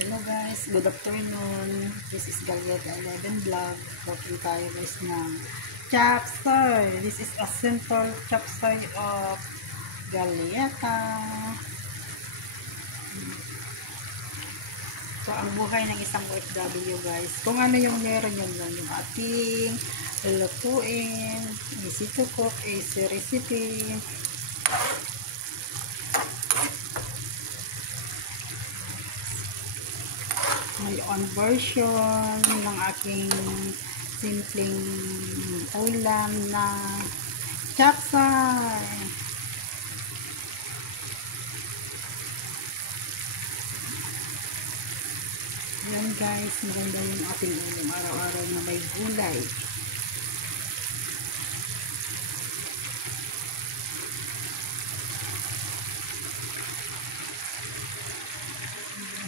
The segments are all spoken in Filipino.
Hello guys, good afternoon. This is Gallieta 11 Vlog. Talking tayo guys ng chapsoy. This is a simple chapsoy of Gallieta. So, ang buhay ng isang OFW guys. Kung ano yung meron yun lang yung ating lutuin. Easy to cook, easy recipe. My own version ng aking simpleng ulam na chapsay. Ayan guys, maganda yung ating ulam araw-araw na may gulay.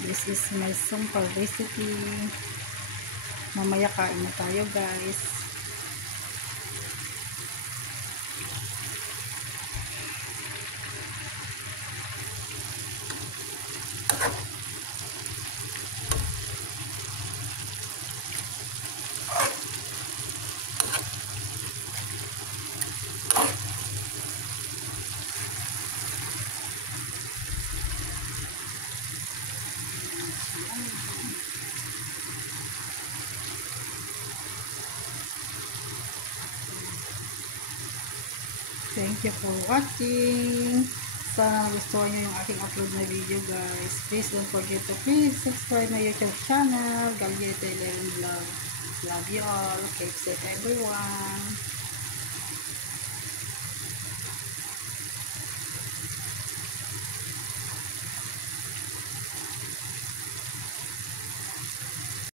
This is my simple recipe. Mamaya kain na tayo guys. Thank you for watching. Sana gusto niyo yung aking upload na video guys. Please don't forget to subscribe my YouTube channel, Gallieta 11 Vlog. Love you all. Keep safe everyone.